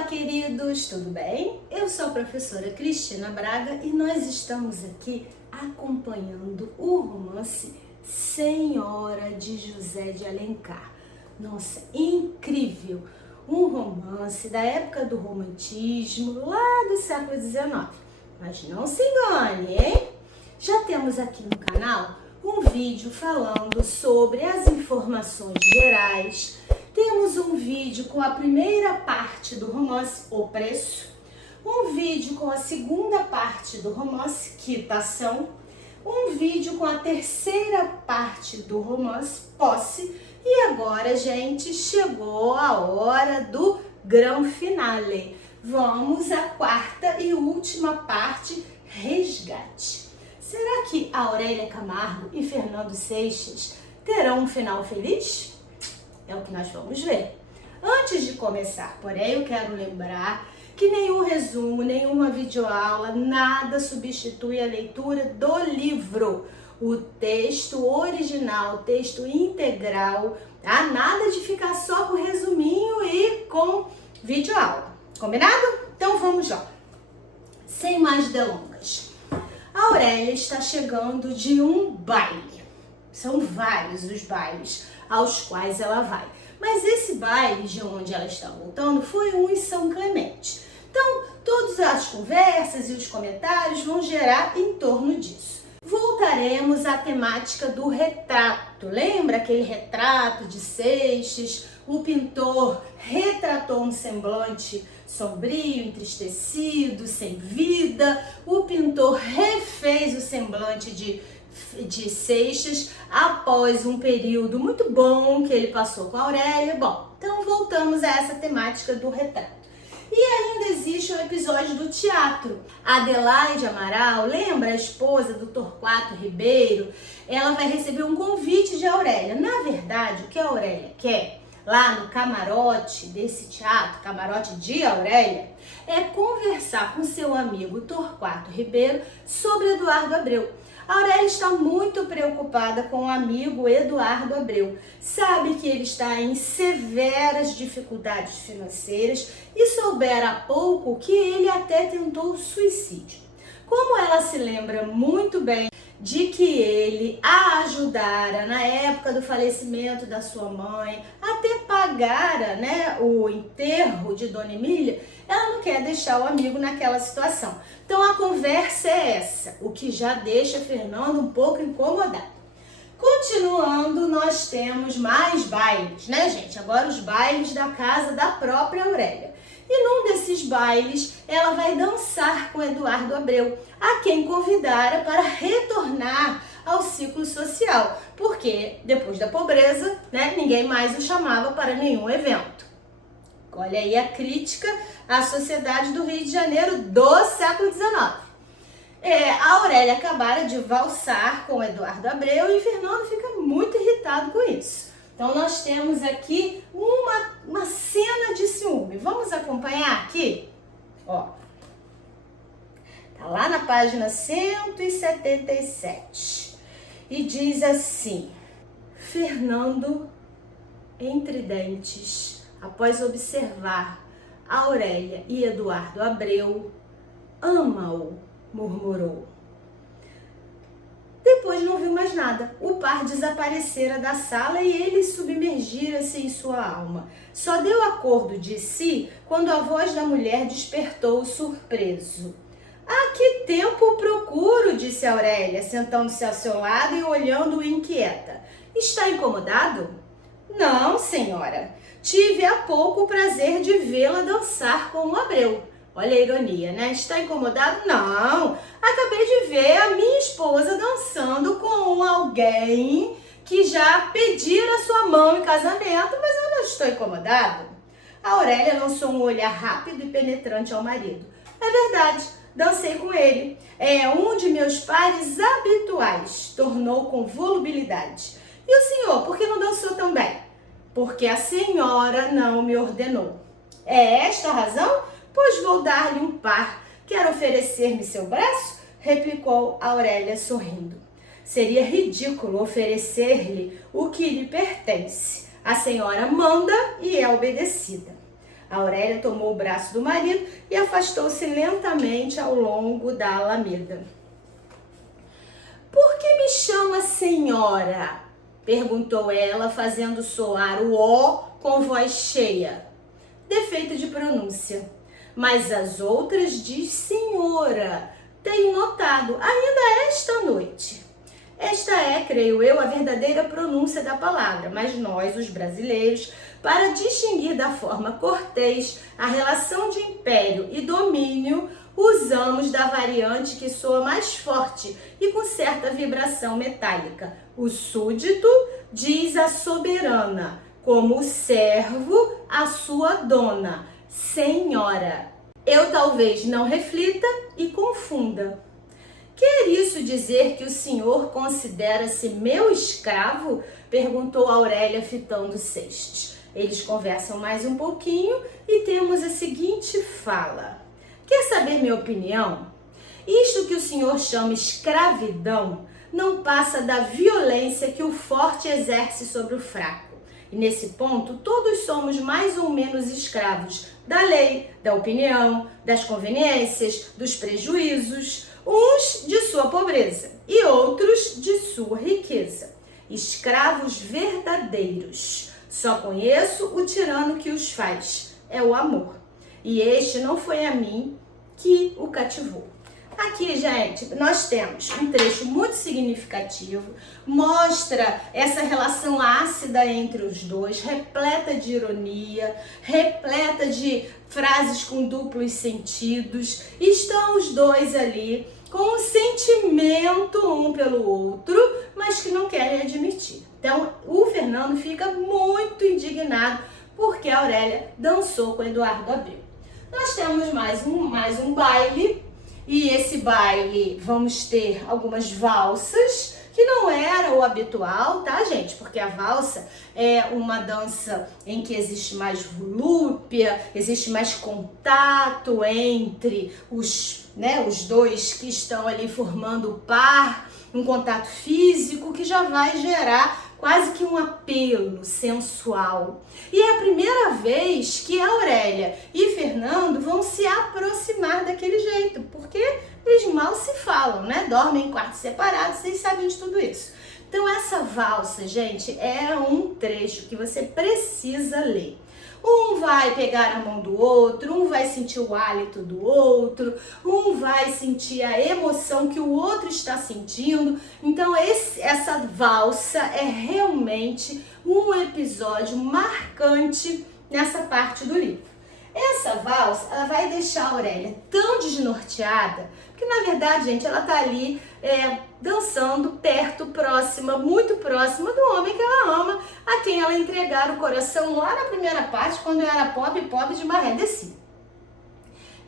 Olá, queridos, tudo bem? Eu sou a professora Cristina Braga e nós estamos aqui acompanhando o romance Senhora de José de Alencar. Nossa, incrível! Um romance da época do romantismo, lá do século XIX. Mas não se engane, hein? Já temos aqui no canal um vídeo falando sobre as informações gerais. Temos um vídeo com a primeira parte do romance, O Preço, um vídeo com a segunda parte do romance, Quitação, um vídeo com a terceira parte do romance, Posse, e agora, gente, chegou a hora do grande finale. Vamos à quarta e última parte, Resgate. Será que Aurélia Camargo e Fernando Seixas terão um final feliz? É o que nós vamos ver. Antes de começar, porém, eu quero lembrar que nenhum resumo, nenhuma videoaula, nada substitui a leitura do livro. O texto original, o texto integral, tá? Nada de ficar só com resuminho e com videoaula. Combinado? Então vamos lá. Sem mais delongas. A Aurélia está chegando de um baile. São vários os bailes aos quais ela vai. Mas esse baile de onde ela está voltando foi um em São Clemente. Então, todas as conversas e os comentários vão gerar em torno disso. Voltaremos à temática do retrato. Lembra aquele retrato de Seixas? O pintor retratou um semblante sombrio, entristecido, sem vida. O pintor refez o semblante de Seixas após um período muito bom que ele passou com a Aurélia. Bom, então voltamos a essa temática do retrato. E ainda existe um episódio do teatro. Adelaide Amaral, lembra a esposa do Torquato Ribeiro? Ela vai receber um convite de Aurélia. Na verdade, o que a Aurélia quer, lá no camarote desse teatro, camarote de Aurélia, é conversar com seu amigo Torquato Ribeiro sobre Eduardo Abreu. A Aurélia está muito preocupada com o amigo Eduardo Abreu. Sabe que ele está em severas dificuldades financeiras e soubera há pouco que ele até tentou suicídio. Como ela se lembra muito bem de que ele a ajudara na época do falecimento da sua mãe, até pagara, o enterro de Dona Emília, ela não quer deixar o amigo naquela situação. Então a conversa é essa, o que já deixa Fernando um pouco incomodado. Continuando, nós temos mais bailes, gente? Agora os bailes da casa da própria Aurélia. E num desses bailes, ela vai dançar com Eduardo Abreu, a quem convidara para retornar ao ciclo social, porque depois da pobreza, ninguém mais o chamava para nenhum evento. Olha aí a crítica à sociedade do Rio de Janeiro do século XIX. A Aurélia acabara de valsar com Eduardo Abreu e Fernando fica muito irritado com isso. Então nós temos aqui uma cena de ciúme. Vamos acompanhar aqui? Ó, tá lá na página 177 e diz assim: Fernando, entre dentes, após observar Aurélia e Eduardo Abreu, ama-o, murmurou. Depois não viu mais nada. O par desaparecera da sala e ele submergira-se em sua alma. Só deu acordo de si quando a voz da mulher despertou-o surpreso. Há que tempo procuro, disse Aurélia, sentando-se ao seu lado e olhando-o inquieta. Está incomodado? Não, senhora. Tive há pouco o prazer de vê-la dançar com o Abreu. Olha a ironia, Está incomodado? Não. Acabei de ver a minha esposa dançando com alguém que já pedira sua mão em casamento, mas eu não estou incomodado. A Aurélia lançou um olhar rápido e penetrante ao marido. É verdade, dancei com ele. É um de meus pares habituais, tornou com volubilidade. E o senhor, por que não dançou também? Porque a senhora não me ordenou. É esta a razão? Pois vou dar-lhe um par. Quer oferecer-me seu braço? Replicou Aurélia sorrindo. Seria ridículo oferecer-lhe o que lhe pertence. A senhora manda e é obedecida. A Aurélia tomou o braço do marido e afastou-se lentamente ao longo da alameda. Por que me chama senhora? Perguntou ela, fazendo soar o ó com voz cheia. Defeito de pronúncia. Mas as outras diz senhora. Tenho notado, ainda esta noite. Esta é, creio eu, a verdadeira pronúncia da palavra, mas nós, os brasileiros, para distinguir da forma cortês a relação de império e domínio, usamos da variante que soa mais forte e com certa vibração metálica. O súdito diz a soberana, como o servo a sua dona, senhora. Eu talvez não reflita e confunda. Quer isso dizer que o senhor considera-se meu escravo? Perguntou Aurélia, fitando Seixas. Eles conversam mais um pouquinho e temos a seguinte fala. Quer saber minha opinião? Isto que o senhor chama escravidão não passa da violência que o forte exerce sobre o fraco. E nesse ponto, todos somos mais ou menos escravos da lei, da opinião, das conveniências, dos prejuízos, uns de sua pobreza e outros de sua riqueza. Escravos verdadeiros. Só conheço o tirano que os faz, é o amor. E este não foi a mim que o cativou. Aqui, gente, nós temos um trecho muito significativo, mostra essa relação ácida entre os dois, repleta de ironia, repleta de frases com duplos sentidos. Estão os dois ali com um sentimento um pelo outro, mas que não querem admitir. Então, o Fernando fica muito indignado porque a Aurélia dançou com Eduardo Abreu. Nós temos mais um baile. E esse baile vamos ter algumas valsas, que não era o habitual, tá, gente? Porque a valsa é uma dança em que existe mais volúpia, existe mais contato entre os dois que estão ali formando o par, um contato físico que já vai gerar quase que um apelo sensual. E é a primeira vez que a Aurélia e Fernando vão se aproximar daquele jeito, porque eles mal se falam, né? Dormem em quartos separados, vocês sabem de tudo isso. Então essa valsa, gente, é um trecho que você precisa ler. Um vai pegar a mão do outro, um vai sentir o hálito do outro, um vai sentir a emoção que o outro está sentindo. Então essa valsa é realmente um episódio marcante nessa parte do livro. Essa valsa, ela vai deixar a Aurélia tão desnorteada, porque na verdade, gente, ela tá ali dançando perto, próxima, muito próxima do homem que ela ama, a quem ela entregara o coração lá na primeira parte, quando era pobre de maré descia.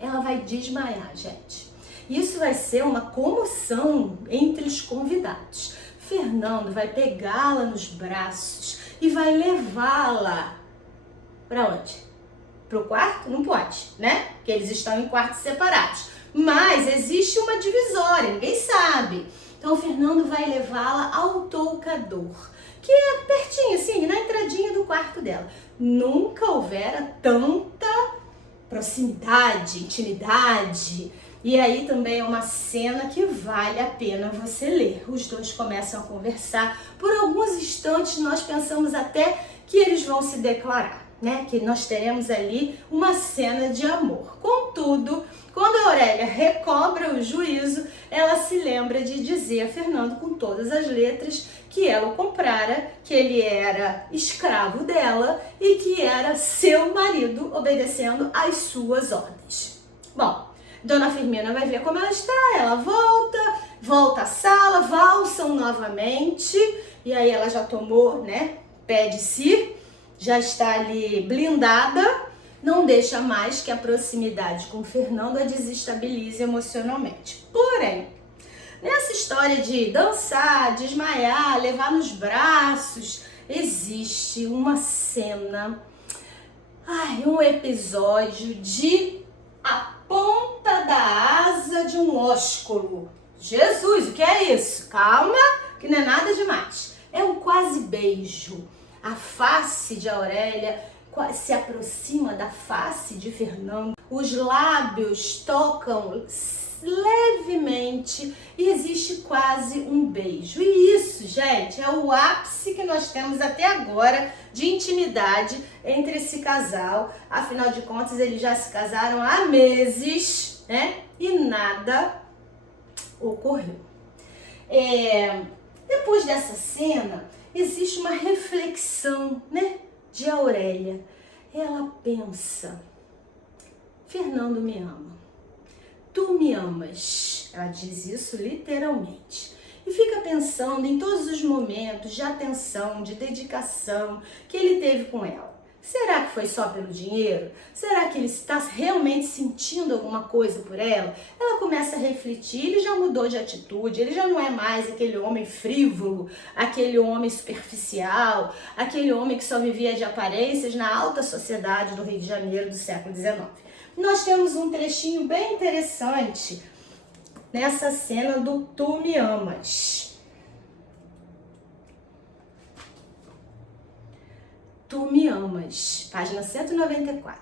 Ela vai desmaiar, gente. Isso vai ser uma comoção entre os convidados. Fernando vai pegá-la nos braços e vai levá-la para onde? Pro quarto? Não pode, né? Porque eles estão em quartos separados. Mas existe uma divisória, ninguém sabe. Então o Fernando vai levá-la ao toucador, que é pertinho, assim, na entradinha do quarto dela. Nunca houvera tanta proximidade, intimidade. E aí também é uma cena que vale a pena você ler. Os dois começam a conversar. Por alguns instantes nós pensamos até que eles vão se declarar, né? Que nós teremos ali uma cena de amor. Contudo, quando a Aurélia recobra o juízo, ela se lembra de dizer a Fernando com todas as letras que ela o comprara, que ele era escravo dela e que era seu marido obedecendo às suas ordens. Bom, Dona Firmina vai ver como ela está, ela volta à sala, valsam novamente, e aí ela já tomou, né, pé de si, já está ali blindada, não deixa mais que a proximidade com o Fernando a desestabilize emocionalmente. Porém, nessa história de dançar, desmaiar, levar nos braços, existe uma cena, um episódio de a ponta da asa de um ósculo. Jesus, o que é isso? Calma, que não é nada demais. É um quase beijo. A face de Aurélia se aproxima da face de Fernando, os lábios tocam levemente e existe quase um beijo. E isso, gente, é o ápice que nós temos até agora de intimidade entre esse casal. Afinal de contas, eles já se casaram há meses, né? E nada ocorreu. Depois dessa cena, existe uma reflexão, né, de Aurélia. Ela pensa: Fernando me ama. Tu me amas. Ela diz isso literalmente. E fica pensando em todos os momentos de atenção, de dedicação que ele teve com ela. Será que foi só pelo dinheiro? Será que ele está realmente sentindo alguma coisa por ela? Ela começa a refletir, ele já mudou de atitude, ele já não é mais aquele homem frívolo, aquele homem superficial, aquele homem que só vivia de aparências na alta sociedade do Rio de Janeiro do século XIX. Nós temos um trechinho bem interessante nessa cena do Tu me amas. Tu me amas, página 194.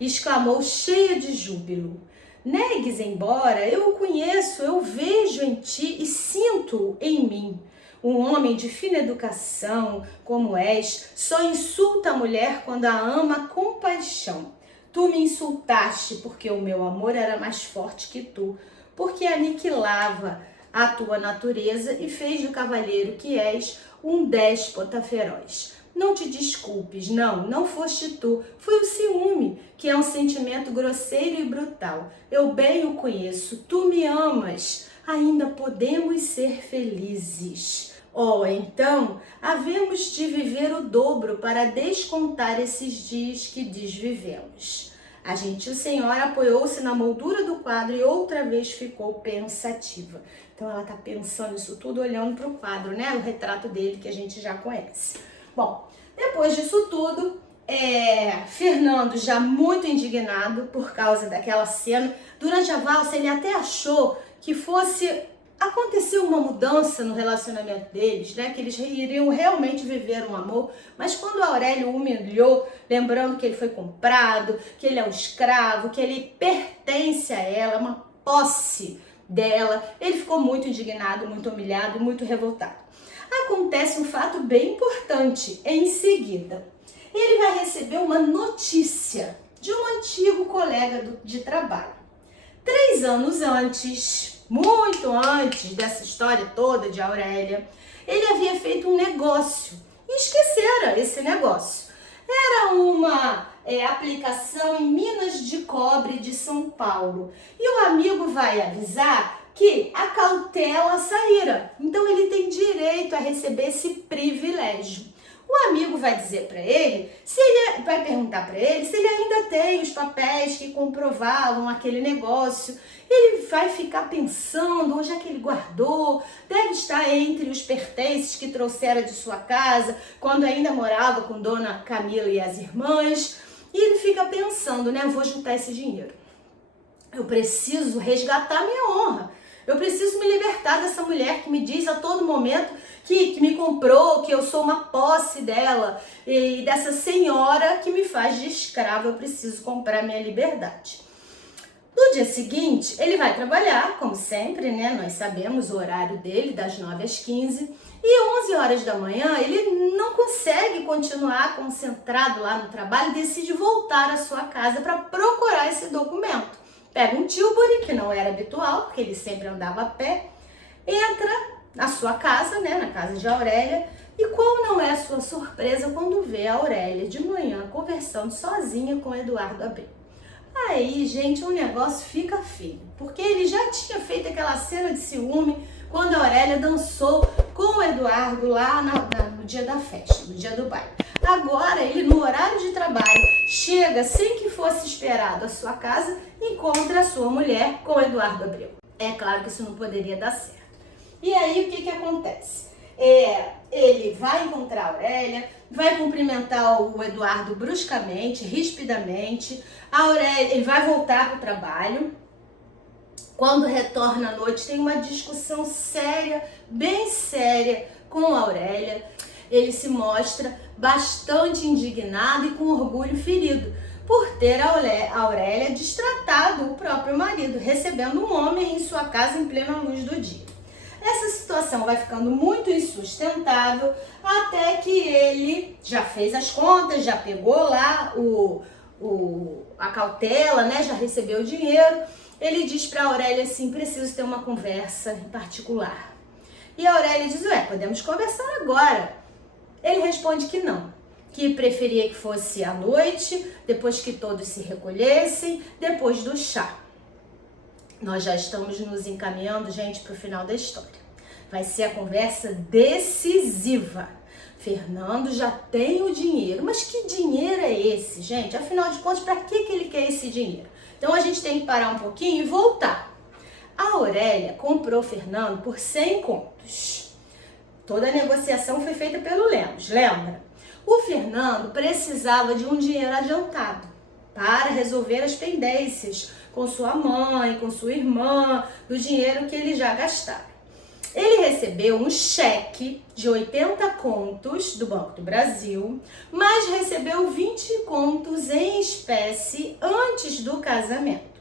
Exclamou cheia de júbilo. Negues embora, eu o conheço, eu vejo em ti e sinto em mim. Um homem de fina educação, como és, só insulta a mulher quando a ama com paixão. Tu me insultaste porque o meu amor era mais forte que tu, porque aniquilava a tua natureza e fez do cavalheiro que és um déspota feroz. Não te desculpes, não foste tu, foi o ciúme, que é um sentimento grosseiro e brutal. Eu bem o conheço, tu me amas, ainda podemos ser felizes. Então, havemos de viver o dobro para descontar esses dias que desvivemos. A gentil senhora apoiou-se na moldura do quadro e outra vez ficou pensativa. Então, ela está pensando isso tudo olhando para o quadro, né? O retrato dele que a gente já conhece. Bom, depois disso tudo, Fernando já muito indignado por causa daquela cena. Durante a valsa, ele até achou que fosse acontecer uma mudança no relacionamento deles, né? Que eles iriam realmente viver um amor. Mas quando Aurélio o humilhou, lembrando que ele foi comprado, que ele é um escravo, que ele pertence a ela, uma posse dela, ele ficou muito indignado, muito humilhado, muito revoltado. Acontece um fato bem importante em seguida. Ele vai receber uma notícia de um antigo colega de trabalho. 3 anos antes, muito antes dessa história toda de Aurélia, ele havia feito um negócio e esquecera esse negócio. Era uma aplicação em minas de cobre de São Paulo. E o amigo vai avisar que a cautela saíra. Então ele tem direito a receber esse privilégio. O amigo vai dizer para ele, vai perguntar para ele se ele ainda tem os papéis que comprovavam aquele negócio. Ele vai ficar pensando onde é que ele guardou, deve estar entre os pertences que trouxera de sua casa, quando ainda morava com Dona Camila e as irmãs. E ele fica pensando, né, eu vou juntar esse dinheiro. Eu preciso resgatar minha honra. Eu preciso me libertar dessa mulher que me diz a todo momento que me comprou, que eu sou uma posse dela, e dessa senhora que me faz de escravo. Eu preciso comprar minha liberdade. No dia seguinte, ele vai trabalhar, como sempre, né? Nós sabemos o horário dele, das 9 às 15. E 11 horas da manhã, ele não consegue continuar concentrado lá no trabalho e decide voltar à sua casa para procurar esse documento. Pega um tilbury, que não era habitual, porque ele sempre andava a pé, entra na sua casa, né, na casa de Aurélia, e qual não é a sua surpresa quando vê a Aurélia de manhã conversando sozinha com Eduardo Abreu. Aí, gente, o negócio fica feio, porque ele já tinha feito aquela cena de ciúme quando a Aurélia dançou com o Eduardo lá no dia da festa, no dia do baile. Agora, ele no horário de trabalho, chega sem que fosse esperado à sua casa, encontra a sua mulher com o Eduardo Abreu. É claro que isso não poderia dar certo. E aí, o que acontece? Ele vai encontrar a Aurélia, vai cumprimentar o Eduardo bruscamente, rispidamente. A Aurélia, ele vai voltar para o trabalho. Quando retorna à noite, tem uma discussão séria, bem séria, com a Aurélia. ele se mostra bastante indignado e com orgulho ferido por ter a Aurélia destratado o próprio marido, recebendo um homem em sua casa em plena luz do dia. Essa situação vai ficando muito insustentável até que ele já fez as contas, já pegou lá a cautela, né? Já recebeu o dinheiro. Ele diz para a Aurélia assim: preciso ter uma conversa em particular. E a Aurélia diz: podemos conversar agora. Ele responde que não, que preferia que fosse à noite, depois que todos se recolhessem, depois do chá. Nós já estamos nos encaminhando, gente, para o final da história. Vai ser a conversa decisiva. Fernando já tem o dinheiro. Mas que dinheiro é esse, gente? Afinal de contas, para que ele quer esse dinheiro? Então a gente tem que parar um pouquinho e voltar. A Aurélia comprou Fernando por 100 contos. Toda a negociação foi feita pelo Lemos, lembra? O Fernando precisava de um dinheiro adiantado para resolver as pendências com sua mãe, com sua irmã, do dinheiro que ele já gastara. Ele recebeu um cheque de 80 contos do Banco do Brasil, mas recebeu 20 contos em espécie antes do casamento.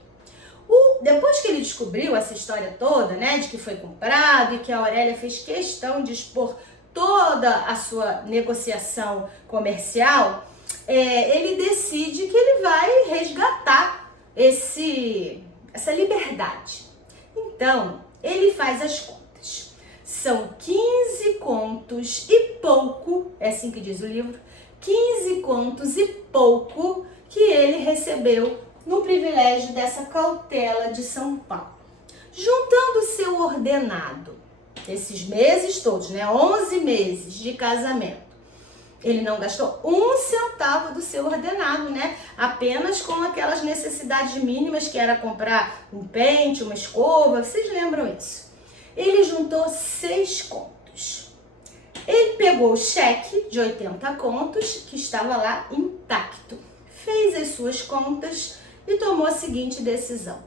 Depois que ele descobriu essa história toda, né, de que foi comprado e que a Aurélia fez questão de expor toda a sua negociação comercial, ele decide que ele vai resgatar essa liberdade. Então, ele faz as contas. São 15 contos e pouco, é assim que diz o livro, 15 contos e pouco que ele recebeu no privilégio dessa cautela de São Paulo. Juntando o seu ordenado, esses meses todos, né, 11 meses de casamento, ele não gastou um centavo do seu ordenado, né? Apenas com aquelas necessidades mínimas, que era comprar um pente, uma escova, vocês lembram isso? Ele juntou 6 contos. Ele pegou o cheque de 80 contos, que estava lá intacto, fez as suas contas e tomou a seguinte decisão: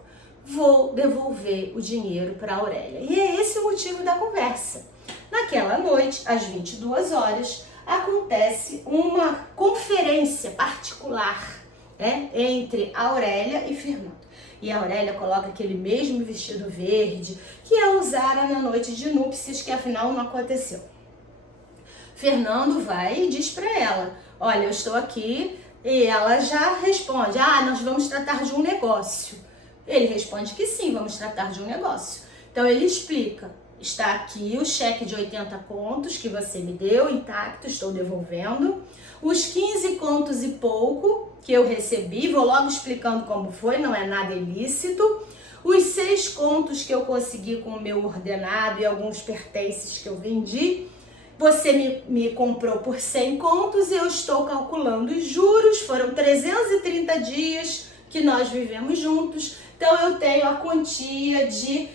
vou devolver o dinheiro para a Aurélia. E é esse o motivo da conversa. Naquela noite, às 22 horas, acontece uma conferência particular, né, entre a Aurélia e Fernando. E a Aurélia coloca aquele mesmo vestido verde que ela usara na noite de núpcias, que afinal não aconteceu. Fernando vai e diz para ela: olha, eu estou aqui. E ela já responde: nós vamos tratar de um negócio. Ele responde que sim, vamos tratar de um negócio. Então ele explica: está aqui o cheque de 80 contos que você me deu, intacto, estou devolvendo. Os 15 contos e pouco que eu recebi, vou logo explicando como foi, não é nada ilícito. Os 6 contos que eu consegui com o meu ordenado e alguns pertences que eu vendi, você me comprou por 100 contos e eu estou calculando os juros. Foram 330 dias que nós vivemos juntos. Então eu tenho a quantia de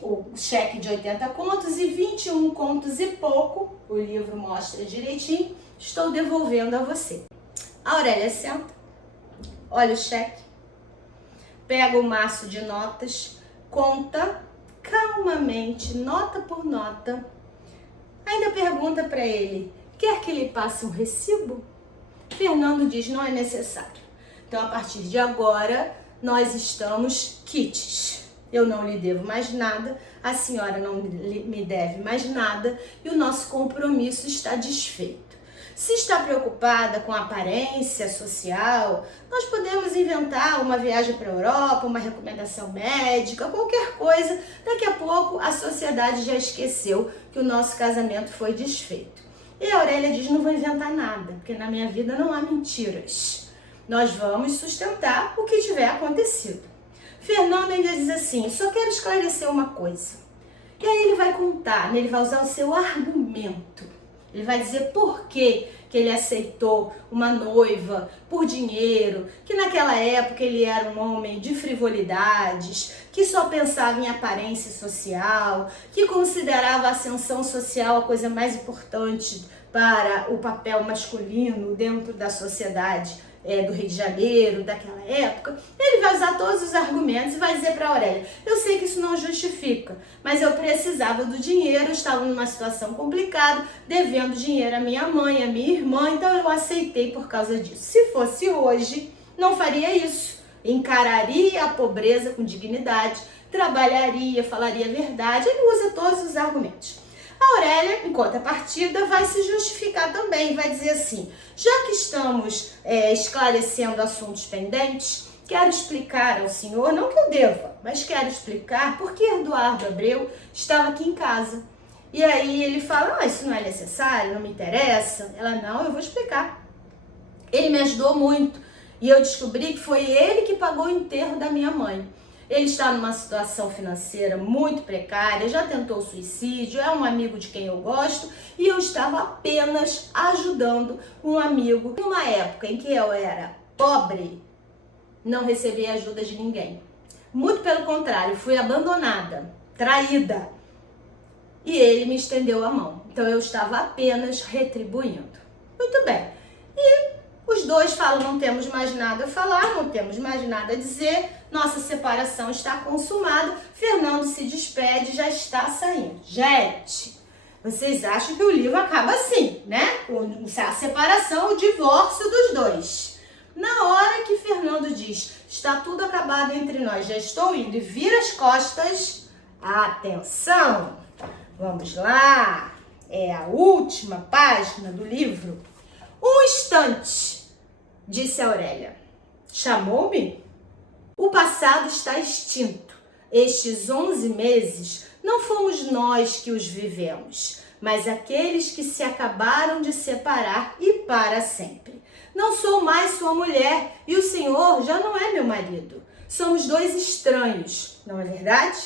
o cheque de 80 contos e 21 contos e pouco, o livro mostra direitinho, estou devolvendo a você. A Aurélia senta, olha o cheque, pega o maço de notas, conta calmamente, nota por nota, ainda pergunta para ele: quer que lhe passe um recibo? Fernando diz: não é necessário. Então, a partir de agora, nós estamos quites. Eu não lhe devo mais nada, a senhora não me deve mais nada e o nosso compromisso está desfeito. Se está preocupada com a aparência social, nós podemos inventar uma viagem para a Europa, uma recomendação médica, qualquer coisa. Daqui a pouco a sociedade já esqueceu que o nosso casamento foi desfeito. E a Aurélia diz: não vou inventar nada, porque na minha vida não há mentiras. Nós vamos sustentar o que tiver acontecido. Fernando ainda diz assim: só quero esclarecer uma coisa. E aí ele vai contar, ele vai usar o seu argumento. Ele vai dizer por que ele aceitou uma noiva por dinheiro, que naquela época ele era um homem de frivolidades, que só pensava em aparência social, que considerava a ascensão social a coisa mais importante para o papel masculino dentro da sociedade do Rio de Janeiro, daquela época, ele vai usar todos os argumentos e vai dizer para Aurélia: eu sei que isso não justifica, mas eu precisava do dinheiro, eu estava numa situação complicada, devendo dinheiro à minha mãe, à minha irmã, então eu aceitei por causa disso. Se fosse hoje, não faria isso. Encararia a pobreza com dignidade, trabalharia, falaria a verdade, ele usa todos os argumentos. A Aurélia, em contrapartida, vai se justificar também, vai dizer assim: já que estamos esclarecendo assuntos pendentes, quero explicar ao senhor, não que eu deva, mas quero explicar porque Eduardo Abreu estava aqui em casa. E aí ele fala: isso não é necessário, não me interessa. Ela: não, eu vou explicar. Ele me ajudou muito e eu descobri que foi ele que pagou o enterro da minha mãe. Ele está numa situação financeira muito precária, já tentou suicídio, é um amigo de quem eu gosto e eu estava apenas ajudando um amigo. Numa época em que eu era pobre, não recebi ajuda de ninguém. Muito pelo contrário, fui abandonada, traída. E ele me estendeu a mão. Então eu estava apenas retribuindo. Muito bem. E os dois falam: não temos mais nada a falar, não temos mais nada a dizer, nossa separação está consumada. Fernando se despede, já está saindo. Gente, vocês acham que o livro acaba assim, né? Com a separação, o divórcio dos dois. Na hora que Fernando diz: está tudo acabado entre nós, já estou indo, e vira as costas, atenção, vamos lá, é a última página do livro. Um instante, disse Aurélia. Chamou-me? O passado está extinto. Estes 11 meses não fomos nós que os vivemos, mas aqueles que se acabaram de separar e para sempre. Não sou mais sua mulher e o senhor já não é meu marido. Somos dois estranhos, não é verdade?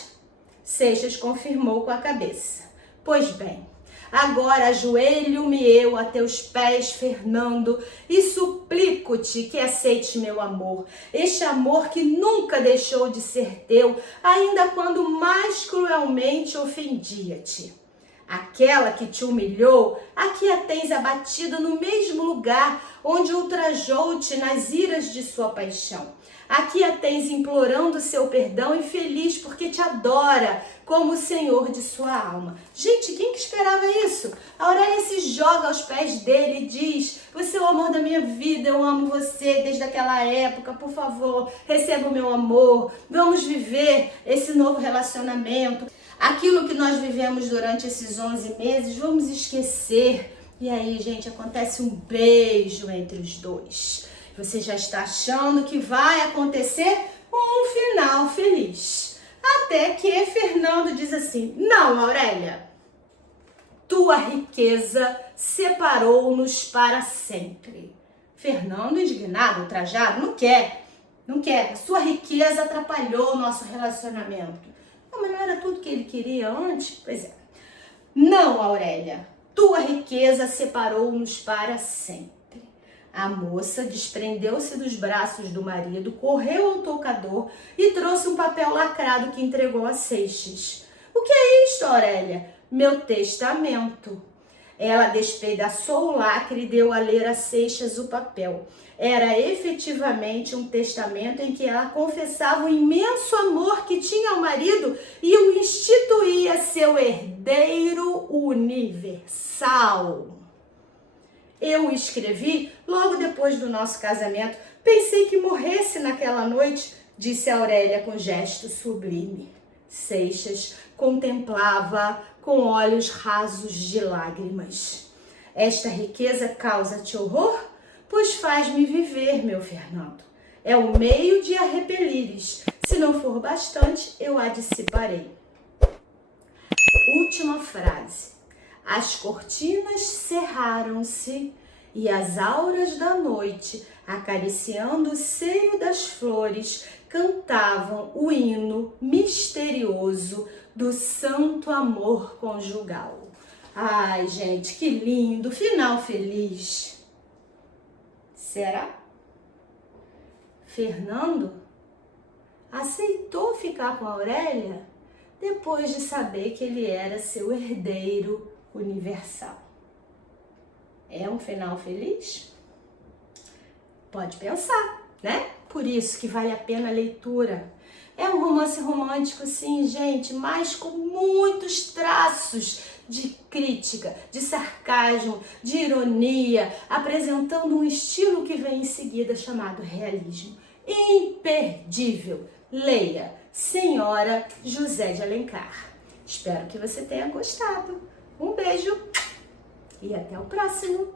Seixas confirmou com a cabeça. Pois bem, agora ajoelho-me eu a teus pés, Fernando, e suplico-te que aceites meu amor, este amor que nunca deixou de ser teu, ainda quando mais cruelmente ofendia-te. Aquela que te humilhou, aqui a tens abatida no mesmo lugar onde ultrajou-te nas iras de sua paixão. Aqui a tens implorando seu perdão e feliz porque te adora como o Senhor de sua alma. Gente, quem que esperava isso? A Aurélia se joga aos pés dele e diz: você é o amor da minha vida, eu amo você desde aquela época, por favor, receba o meu amor, vamos viver esse novo relacionamento. Aquilo que nós vivemos durante esses 11 meses, vamos esquecer. E aí, gente, acontece um beijo entre os dois. Você já está achando que vai acontecer um final feliz. Até que Fernando diz assim: não, Aurélia, tua riqueza separou-nos para sempre. Fernando, indignado, ultrajado, não quer. A sua riqueza atrapalhou o nosso relacionamento. Não, mas não era tudo que ele queria antes? Pois é. Não, Aurélia, tua riqueza separou-nos para sempre. A moça desprendeu-se dos braços do marido, correu ao toucador e trouxe um papel lacrado que entregou a Seixas. O que é isto, Aurélia? Meu testamento. Ela despedaçou o lacre e deu a ler a Seixas o papel. Era efetivamente um testamento em que ela confessava o imenso amor que tinha ao marido e o instituía seu herdeiro universal. Eu o escrevi logo depois do nosso casamento. Pensei que morresse naquela noite, disse Aurélia com gesto sublime. Seixas contemplava com olhos rasos de lágrimas. Esta riqueza causa-te horror? Pois faz-me viver, meu Fernando. É o meio de a repelires. Se não for bastante, eu a dissiparei. Última frase. As cortinas cerraram-se e as auras da noite, acariciando o seio das flores, cantavam o hino misterioso do santo amor conjugal. Ai, gente, que lindo! Final feliz. Será? Fernando aceitou ficar com a Aurélia depois de saber que ele era seu herdeiro universal. É um final feliz? Pode pensar, né? Por isso que vale a pena a leitura. É um romance romântico, sim, gente, mas com muitos traços de crítica, de sarcasmo, de ironia, apresentando um estilo que vem em seguida chamado realismo. Imperdível! Leia Senhora José de Alencar. Espero que você tenha gostado. Um beijo e até o próximo!